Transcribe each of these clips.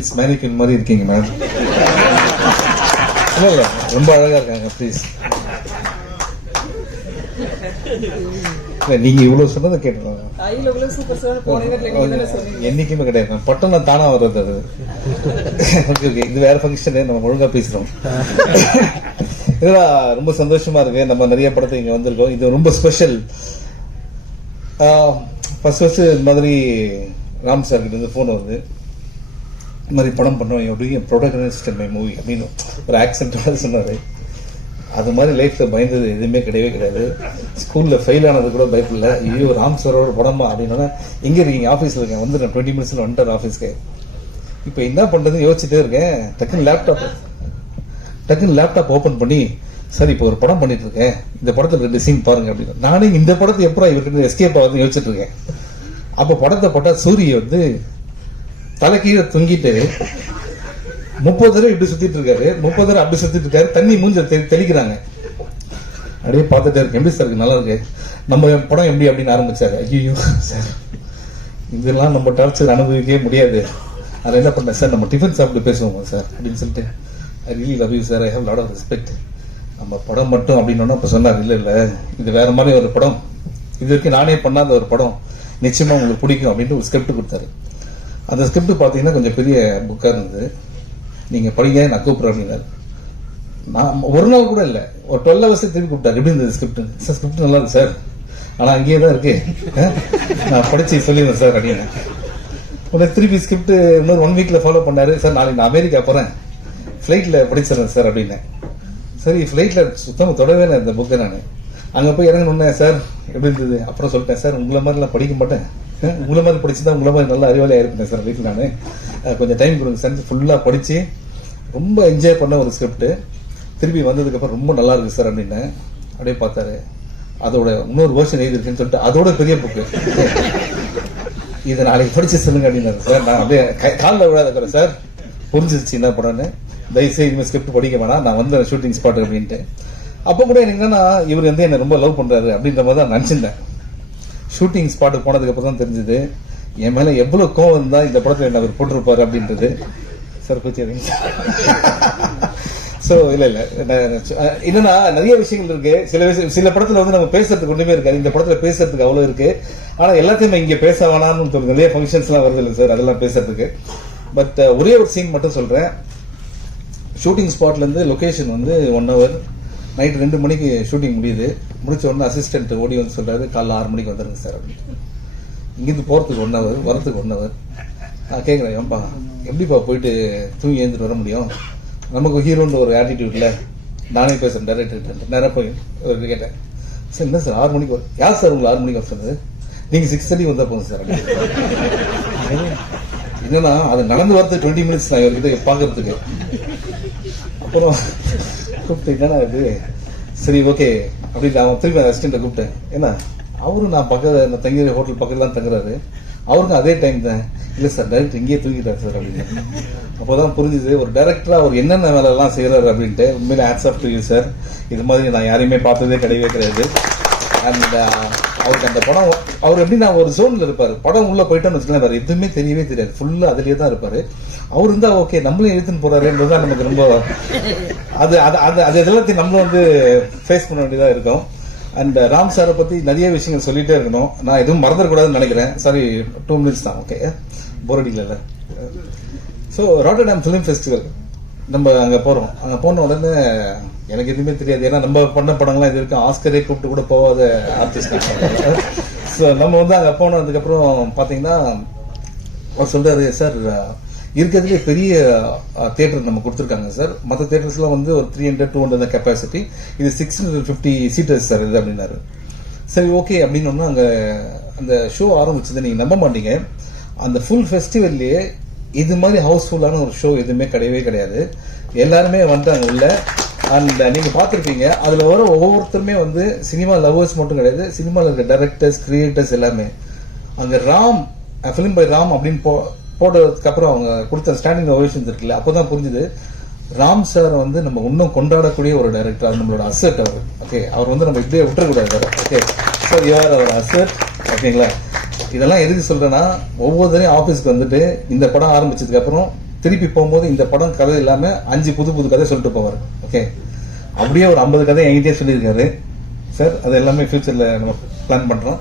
Jeans mannequin மாதிரி இருக்கீங்க ma'am ரொம்ப அழகா இருக்காங்க ப்ளீஸ் நீங்க இவ்வளவு சொன்னதை கேட்டுருவாங்க போன என்னைக்குமே கிடையாது பட்டம் தானா வர்றது அது? Okay okay. இது வேற ஃபங்க்ஷன் நம்ம ஒழுங்கா பேசுறோம் இதெல்லாம் ரொம்ப சந்தோஷமா இருக்கு. நம்ம நிறைய படத்துக்கு இங்க வந்திருக்கோம். இது ரொம்ப ஸ்பெஷல் ஃபர்ஸ்ட் ஃபர்ஸ்ட் இந்த மாதிரி ராம் சார் கிட்ட இருந்து ஃபோன் வருது. இந்த மாதிரி படம் பண்ணோம் எப்படியும் ப்ரொடகனிஸ்ட் மை மூவி அப்படின்னு ஒரு ஆக்சென்டோட சொன்னார். அது மாதிரி லைஃப்பில் பயந்தது எதுவுமே கிடையவே கிடையாது. ஸ்கூலில் ஃபெயில் ஆனது கூட பயப்படல. ஐயோ ராம் சரோட படமா அப்படின்னா எங்கே இருக்கீங்க? ஆஃபீஸில் இருக்கேன். வந்து நான் டுவெண்ட்டி மினிட்ஸில் வந்துட்டார் ஆஃபீஸ்க்கு இப்போ என்ன பண்றதுன்னு யோசிச்சுட்டே இருக்கேன். டக்குன்னு லேப்டாப் டக்குன்னு லேப்டாப் ஓப்பன் பண்ணி சார் இப்போ ஒரு படம் பண்ணிட்டு இருக்கேன். இந்த படத்தில் ரெண்டு சீன் பாருங்க. அப்படின்னு. நானே இந்த படத்தை எப்போ இவர்கிட்ட எஸ்கேப் ஆகுதுன்னு யோசிச்சுட்டு இருக்கேன். அப்போ படத்தை போட்டால் சூரிய வந்து தலை கீழே தொங்கிட்டு முப்பது தடவை இப்படி சுத்திட்டு இருக்காரு. முப்பது தடவை அப்படி சுத்திட்டு இருக்காரு. தண்ணி மூஞ்ச தெ- தெளிக்கிறாங்க. அப்படியே பார்த்துட்டே இருக்கு எப்படி சார் இருக்கு? நல்லா இருக்கு. நம்ம படம் எப்படி அப்படின்னு ஆரம்பிச்சாரு. ஐயோ சார் இதெல்லாம் நம்ம டார்ச்சர் அனுபவிக்கவே முடியாது. அதில் என்ன பண்ணேன் சார் நம்ம டிஃபன் சாப்பிட்டு பேசுவோம் சார் அப்படின்னு சொல்லிட்டு I really love you sir I have lot of respect நம்ம படம் மட்டும் அப்படின்னா இப்போ சொன்னார். இல்லை இல்லை. இது வேற மாதிரி ஒரு படம். இது வரைக்கும் நானே பண்ணாத ஒரு படம். நிச்சயமா உங்களுக்கு பிடிக்கும். அப்படின்ட்டு ஒரு ஸ்கிரிப்ட் கொடுத்தாரு. அந்த ஸ்கிரிப்ட் பார்த்தீங்கன்னா கொஞ்சம் பெரிய புக்காக இருந்தது. நீங்கள் படிங்க நான் கூப்பிட்றேன் அப்படின்னாரு நான் ஒரு நாள் கூட இல்லை. ஒரு டுவெல் ஹவர்ஸ் திருப்பி கூப்பிட்டார். எப்படி இருந்தது ஸ்கிரிப்ட் சார் ஸ்கிரிப்ட் நல்லா இருக்கு சார். ஆனால் அங்கேயே தான் இருக்கு. நான் படித்து சொல்லிடுறேன் சார் அப்படின்னு. உடனே திருப்பி ஸ்கிரிப்ட் இன்னொரு ஒன் வீக்கில் ஃபாலோ பண்ணார். சார் நாளைக்கு நான் அமெரிக்கா போகிறேன் ஃப்ளைட்டில் படிச்சிடறேன் சார் அப்படின்னு. சரி ஃப்ளைட்டில் சுத்தமாக தொடவே இல்லை இந்த புக்கை நான். அங்கே போய் இறங்கணுன்னே சார் எப்படி இருந்தது? அப்புறம் சொல்லிட்டேன் சார் உங்களை மாதிரிலாம் படிக்க மாட்டேன். உங்களை மாதிரி படிச்சுதான் உங்களை மாதிரி நல்ல அறிவாளியாக இருப்பேன் சார் வீட்டில் நான். கொஞ்சம் டைம் கொடுங்க சார். ஃபுல்லாக படித்து ரொம்ப என்ஜாய் பண்ண ஒரு ஸ்கிரிப்ட் திருப்பி வந்ததுக்கப்புறம் ரொம்ப நல்லா இருக்கு சார் அப்படின்னு அப்படியே பார்த்தாரு. அதோட இன்னொரு வேர்ஷன் எழுதிருக்குன்னு சொல்லிட்டு அதோட பெரிய புக்கு இதை நாளைக்கு படிச்சு சொல்லுங்க அப்படின்னாரு சார். நான் அப்படியே கை- காலில் விழாத இருக்கிறேன் சார். புரிஞ்சிருச்சு என்ன படம்னு. தயவுசெய்து இனிமேல் ஸ்கிரிப்ட் படிக்க வேணாம். நான் வந்தேன் ஷூட்டிங் ஸ்பாட் அப்படின்ட்டு. அப்போ கூட எனக்கு என்னன்னா இவர் வந்து என்னை ரொம்ப லவ் பண்ணுறாரு அப்படின்ற மாதிரி தான் நினச்சிருந்தேன். ஷூட்டிங் ஸ்பாட்டுக்கு போனதுக்கப்புறம் தான் தெரிஞ்சது என் மேலே எவ்வளோ கோவம் இருந்தால் இந்த படத்தில் என்ன அவர் போட்டிருப்பார் அப்படின்றது. சார். பூச்சி ஸோ இல்லை. இல்லை என்னன்னா நிறைய விஷயங்கள் இருக்கு. சில விஷயம் சில படத்தில் வந்து நம்ம பேசுறதுக்கு ஒன்றுமே இருக்காது. இந்த படத்தில் பேசுறதுக்கு அவ்வளோ இருக்கு. ஆனால் எல்லாத்தையுமே இங்கே பேச வேணாம்னு தோணுது. நிறைய ஃபங்க்ஷன்ஸ்லாம் வருது இல்லை சார் அதெல்லாம் பேசுறதுக்கு. பட் ஒரே ஒரு சீன் மட்டும் சொல்கிறேன் ஷூட்டிங் ஸ்பாட்லேருந்து லொக்கேஷன் வந்து ஒன் ஹவர் நைட் ரெண்டு மணிக்கு ஷூட்டிங் முடியுது. முடிச்ச உடனே அசிஸ்டன்ட் ஓடி வந்து சொல்கிறாரு காலைல ஆறு மணிக்கு வந்துருங்க சார் அப்படின்னு இங்கேருந்து போகிறதுக்கு ஒன் ஹவர் வரதுக்கு ஒன் ஹவர் நான் கேட்குறேன் ஏன்பா? எப்படிப்பா போயிட்டு தூங்கி எழுந்துட்டு வர முடியும்? நமக்கு ஹீரோன்ற ஒரு ஆட்டிடியூட்ல நானே பேசுகிறேன் டேரக்டர் நேராக போய் ஒரு கேட்டேன். சார் என்ன சார் ஆறு மணிக்கு வரும் யார் சார் உங்களுக்கு ஆறு மணிக்கு வர சொன்னது? நீங்கள் சிக்ஸ் தேர்ட்டி வந்தால் போதும் சார் என்னன்னா அது நடந்து வரது டுவெண்ட்டி மினிட்ஸ் நான் இவர்கிட்ட பார்க்கறதுக்கு அப்புறம் கூப்பிட்டீங்கன்னா அது இது? சரி ஓகே அப்படின்னு அவன் திருப்பி ரெஸ்டாரண்ட்டை கூப்பிட்டேன். ஏன்னா அவரும் நான் பக்கத்தில் நான் தங்கிற ஹோட்டல் பக்கத்தில் தான் தங்குறாரு. அவருக்கும் அதே டைம் தான். இல்லை சார் டைரக்டர் இங்கேயே தூங்கிட்டார் சார் அப்படின்னு. அப்போதான் புரிஞ்சுது ஒரு டேரக்டராக அவர் என்னென்ன வேலைலாம் செய்கிறாரு அப்படின்ட்டு. உண்மையில hats off to you sir இது மாதிரி நான் யாரையுமே பார்த்ததே கிடையவே கிடையாது. அண்ட் uh, அவருக்கு அந்த படம் அவர் எப்படின்னா ஒரு ஜோன்ல இருப்பாரு? படம் உள்ள போயிட்டோம்னு வச்சுக்கலாம் வேற எதுவுமே தெரியவே தெரியாது. ஃபுல்லா அதுலயே தான் இருப்பாரு. அவர் இருந்தா ஓகே நம்மளும் எழுத்துன்னு போறாருன்றது தான் நமக்கு ரொம்ப அது அது அது அது எல்லாத்தையும் நம்மளும் வந்து ஃபேஸ் பண்ண வேண்டியதா இருக்கும். அண்ட் uh, ராம் சாரை பத்தி நிறைய விஷயங்கள் சொல்லிட்டே இருக்கணும். நான் எதுவும் மறந்துடக்கூடாதுன்னு நினைக்கிறேன். சாரி டூ மினிட்ஸ் தான் ஓகே போர் அடிக்கல. ஸோ ராட்டர்டாம் ஃபிலிம் ஃபெஸ்டிவல் நம்ம அங்கே போகிறோம் அங்கே போன உடனே எனக்கு எதுவுமே தெரியாது. ஏன்னா நம்ம பண்ண படங்கள்லாம் இது வரைக்கும் ஆஸ்கரே கூப்பிட்டு கூட போகாத ஆர்டிஸ்ட் ஸோ நம்ம வந்து அங்கே போனதுக்கப்புறம் பார்த்தீங்கன்னா அவர் சொல்கிறாரு சார் இருக்கிறதுலே பெரிய தேட்டர் நம்ம கொடுத்துருக்காங்க சார். மற்ற தேட்டர்ஸ்லாம் வந்து ஒரு three hundred two hundred capacity இது six hundred fifty seaters sir இது அப்படின்னாரு. சரி ஓகே அப்படின்னு அங்கே அந்த ஷோ ஆரம்பிச்சது நீங்கள் நம்ப மாட்டீங்க. அந்த ஃபுல் ஃபெஸ்டிவல்லையே இது மாதிரி ஹவுஸ்ஃபுல்லான ஒரு ஷோ எதுவுமே கிடையவே கிடையாது. எல்லாருமே வந்துட்டாங்க உள்ள அண்ட் uh, நீங்கள் பார்த்துருப்பீங்க அதில் வர ஒவ்வொருத்தருமே வந்து சினிமா லவ்வர்ஸ் மட்டும் கிடையாது சினிமாவில் இருக்க டைரக்டர்ஸ் கிரியேட்டர்ஸ் எல்லாமே. அங்கே ராம் ஃபிலிம் பை ராம் அப்படின்னு போ போட்டதுக்கப்புறம் அவங்க கொடுத்த ஸ்டாண்டிங் ஓவேஷன்ஸ் இருக்குல்ல அப்போதான் புரிஞ்சுது. ராம் சார் வந்து நம்ம இன்னும் கொண்டாடக்கூடிய ஒரு டைரக்டர் அது நம்மளோட அசட் அவர். ஓகே அவர் வந்து நம்ம இப்படியே விட்டுறக்கூடாது ஓகே சார் யார் அவர் அசட் ஓகேங்களா இதெல்லாம் எதுக்கு சொல்கிறேன்னா ஒவ்வொருத்தரையும் ஆஃபீஸ்க்கு வந்துட்டு இந்த படம் ஆரம்பிச்சதுக்கப்புறம் திருப்பி போகும்போது இந்த படம் கதை இல்லாமல் அஞ்சு புது புது கதை சொல்லிட்டு போவார். ஓகே அப்படியே ஒரு ஐம்பது கதை என்கிட்டயே சொல்லியிருக்காரு. சார் அது எல்லாமே ஃபியூச்சரில் நம்ம பிளான் பண்ணுறோம்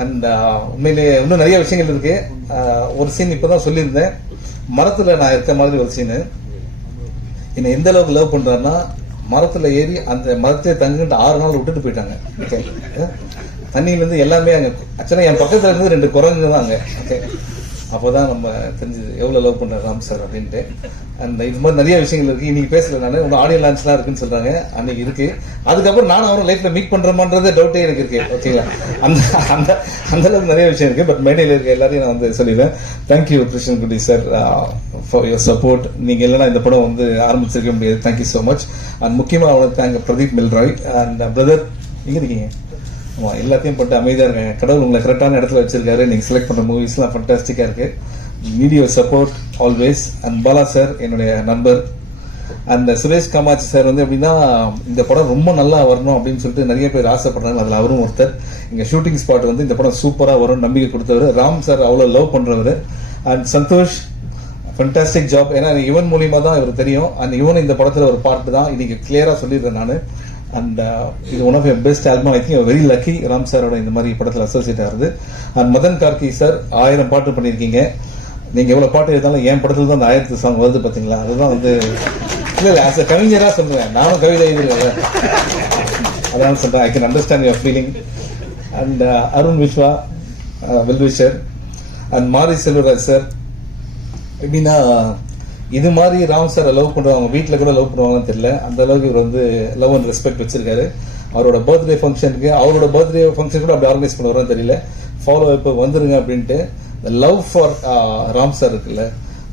அண்ட் uh, உண்மையிலே இன்னும் நிறைய விஷயங்கள் இருக்கு. Uh, ஒரு சீன் இப்பதான் சொல்லியிருந்தேன். மரத்தில் நான் இருக்க மாதிரி ஒரு சீனு என்னை எந்த அளவுக்கு லவ் பண்ணுறாருன்னா மரத்தில் ஏறி அந்த மரத்தை தங்குட்டு ஆறு நாள் விட்டுட்டு போயிட்டாங்க. ஓகே uh, தண்ணியிலேருந்து எல்லாமே அங்கே அச்சனை என் பக்கத்தில் இருந்து ரெண்டு குரங்கு தான் அங்கே. ஓகே அப்போதான் நம்ம தெரிஞ்சது எவ்வளவு லவ் பண்ணுற ராம் சார் அப்படின்ட்டு. அந்த இது மாதிரி நிறைய விஷயங்கள் இருக்கு. இன்னைக்கு பேசல நான். உங்க ஆடியோ லான்ச்லாம் இருக்குன்னு சொல்றாங்க. அன்னைக்கு இருக்கு. அதுக்கப்புறம் நானும் அவரும் லைஃப்ல மீட் பண்றோமான்றது டவுட்டே எனக்கு இருக்கு. ஓகேங்களா அந்த அந்த அந்த அளவுக்கு நிறைய விஷயம் இருக்கு. பட் மேடையில் இருக்க எல்லாரையும் நான் வந்து சொல்லிடுவேன் தேங்க்யூ கிருஷ்ணன் குடி சார் ஃபார் யுவர் சப்போர்ட் நீங்க இல்லைன்னா இந்த படம் வந்து ஆரம்பிச்சிருக்க முடியாது. தேங்க்யூ ஸோ மச் அண்ட் முக்கியமாக அவனுக்கு thank Pradeep Milroy and brother எங்க இருக்கீங்க? எல்லாத்தையும் போட்டு அமைதியாக இருக்காங்க கடவுள் உங்களை கரெக்டான இடத்துல வச்சிருக்காரு. நீங்கள் செலக்ட் பண்ணுற மூவிஸ்லாம் ஃபண்டாஸ்டிக்காக இருக்கு. Video support always and Bala sir என்னுடைய நண்பர். அந்த சுரேஷ் காமாட்சி சார் வந்து எப்படின்னா இந்த படம் ரொம்ப நல்லா வரணும் அப்படின்னு சொல்லிட்டு நிறைய பேர் ஆசைப்படுறாங்க. அதில் அவரும் ஒருத்தர். இங்கே ஷூட்டிங் ஸ்பாட் வந்து இந்த படம் சூப்பராக வரும் நம்பிக்கை கொடுத்தவர். ராம் சார் அவ்வளோ லவ் பண்ணுறவர் அண்ட் சந்தோஷ் ஃபண்டாஸ்டிக் ஜாப் ஏன்னா இவன் மூலியமாக தான் இவர் தெரியும். அண்ட் இவன் இந்த படத்தில் ஒரு பாட்டு தான். இன்னைக்கு கிளியராக சொல்லிடுறேன் நான். அண்ட் uh, இது one of a best album I think very lucky Ram சாரோட இந்த மாதிரி படத்தில் அசோசியேட் ஆகுது. அண்ட் மதன் கார்கி சார் ஆயிரம் பாட்டு பண்ணியிருக்கீங்க நீங்கள் எவ்வளோ பாட்டு எழுதாலும் என் படத்தில் தான் அந்த ஆயிரத்து சாங் வருது பார்த்தீங்களா அதுதான் வந்து இல்லை இல்லை ஆஸ் அ கவிஞராக சொல்லுவேன் நானும் கவிதை எழுதுறேன். அதனால சொல்கிறேன் I can understand your feeling and Arun Viswa wellwisher and Mari Selvaraj sir எப்படின்னா இது மாதிரி ராம் சார் லவ் பண்ணுறவங்க அவங்க கூட லவ் பண்ணுவாங்கன்னு தெரியல. அந்த அளவுக்கு இவர் வந்து லவ் அண்ட் ரெஸ்பெக்ட் வச்சிருக்காரு. அவரோட பர்த்டே ஃபங்க்ஷனுக்கு அவரோட பர்த்டே ஃபங்க்ஷன் கூட அப்படி ஆர்கனைஸ் பண்ணுவாரான்னு தெரியல. ஃபாலோ இப்போ வந்துருங்க அப்படின்ட்டு love for uh, Ram sir இருக்குல்ல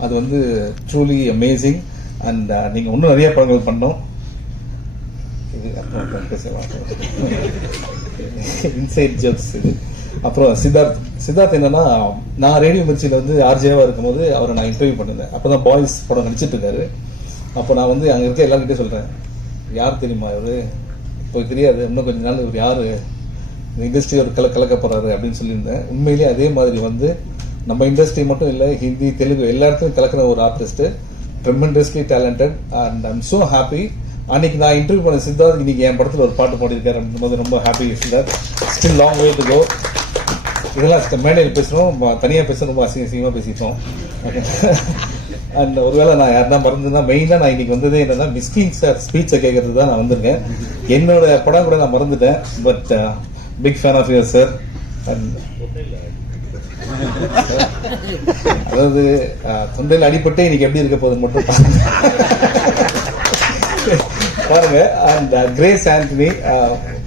அது வந்து ட்ரூலி அமேசிங் அண்ட் நீங்கள் இன்னும் நிறைய படங்கள் பண்ணோம். இது இன்சைட் ஜோக்ஸ் இது. அப்புறம் சித்தார்த் சித்தார்த் என்னன்னா நான் ரேடியோ மிர்ச்சியில் வந்து ஆர்ஜேவா இருக்கும்போது அவரை நான் இன்டர்வியூ பண்ணிருந்தேன். அப்பதான் பாய்ஸ் படம் நடிச்சிட்டு இருக்காரு. அப்போ நான் வந்து அங்கே இருக்க எல்லாருக்கிட்டே சொல்கிறேன் யார் தெரியுமா இவர்? இப்போ தெரியாது. இன்னும் கொஞ்ச நாள் இவர் யார்? இந்த இண்டஸ்ட்ரி ஒரு கல கலக்க போறாரு அப்படின்னு சொல்லியிருந்தேன். உண்மையிலேயே அதே மாதிரி வந்து நம்ம இண்டஸ்ட்ரி மட்டும் இல்லை ஹிந்தி தெலுங்கு எல்லா இடத்துலையும் கலக்கிற ஒரு artist tremendously talented and I'm so happy அன்னைக்கு நான் இன்டர்வியூ பண்ண சித்தார்த் இன்னைக்கு என் படத்தில் ஒரு பாட்டு பாடியிருக்காரு. அப்படின்னும் போது ரொம்ப happy Siddharth. Still long way to go இதெல்லாம் மேடையில் பேசுகிறோம் தனியாக பேச ரொம்ப அசிங்க அசிங்கமாக பேசிட்டோம். அண்ட் ஒருவேளை நான் யாருன்னா மறந்துன்னா மெயினாக நான் இன்னைக்கு வந்ததே என்னன்னா மிஸ்கின் சார் ஸ்பீச்சை கேட்கறது தான் நான் வந்திருக்கேன். என்னோட படம் கூட நான் மறந்துட்டேன் but big fan of your sir and அதாவது uh, தொண்டையில் அடிபட்டு இன்னைக்கு எப்படி இருக்க போகுது மட்டும் பாருங்க. And Grace Antony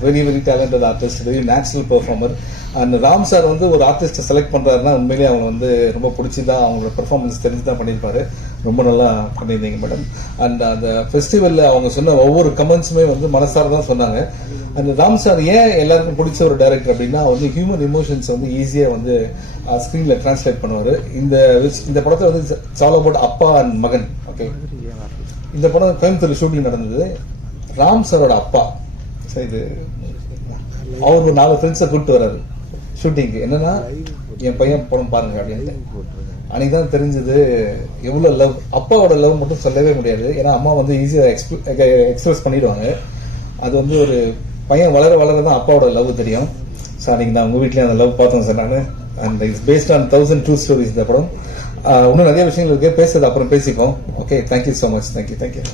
very very talented artist very natural performer and Ram sir வந்து ஒரு ஆர்டிஸ்ட்டை செலக்ட் பண்ணுறாருன்னா உண்மையிலேயே அவங்க வந்து ரொம்ப பிடிச்சிதான் அவங்களோட பெர்ஃபார்மன்ஸ் தெரிஞ்சு தான் பண்ணியிருப்பாரு. ரொம்ப நல்லா பண்ணியிருந்தீங்க மேடம் அண்ட் அந்த ஃபெஸ்டிவலில் அவங்க சொன்ன ஒவ்வொரு கமெண்ட்ஸுமே வந்து மனசார தான் சொன்னாங்க. அண்ட் ராம் சார் ஏன் எல்லாருக்கும் பிடிச்ச ஒரு டேரக்டர் அப்படின்னா வந்து ஹியூமன் இமோஷன்ஸ் வந்து ஈஸியாக வந்து ஸ்க்ரீனில் டிரான்ஸ்லேட் பண்ணுவார். இந்த இந்த படத்தை வந்து சால் அபவுட் அப்பா அண்ட் மகன் ஓகே இந்த படம் கோயம்புத்தூர் ஷூட்டிங் நடந்தது. ராம் சாரோட அப்பா. இது அவர் ஒரு நாலு ஃப்ரெண்ட்ஸை கூப்பிட்டு வர்றாரு. ஷூட்டிங்க்கு என்னன்னா என் பையன் படம் பாருங்க அப்படின்ட்டு அன்னைக்கு தான் தெரிஞ்சது எவ்வளோ லவ் அப்பாவோட லவ் மட்டும் சொல்லவே முடியாது. ஏன்னா அம்மா வந்து ஈஸியாக எக்ஸ்பிரஸ் பண்ணிடுவாங்க. அது வந்து ஒரு பையன் வளர வளர தான் அப்பாவோட லவ் தெரியும். சார் அன்னைக்கு நான் உங்கள் வீட்லேயும் அந்த லவ் பார்த்தோம் சார் நான். And it's based on thousand two stories இந்த படம். இன்னும் நிறைய விஷயங்கள் இருக்குது பேசுறது அப்புறம் பேசிப்போம். Okay thank you so much thank you thank you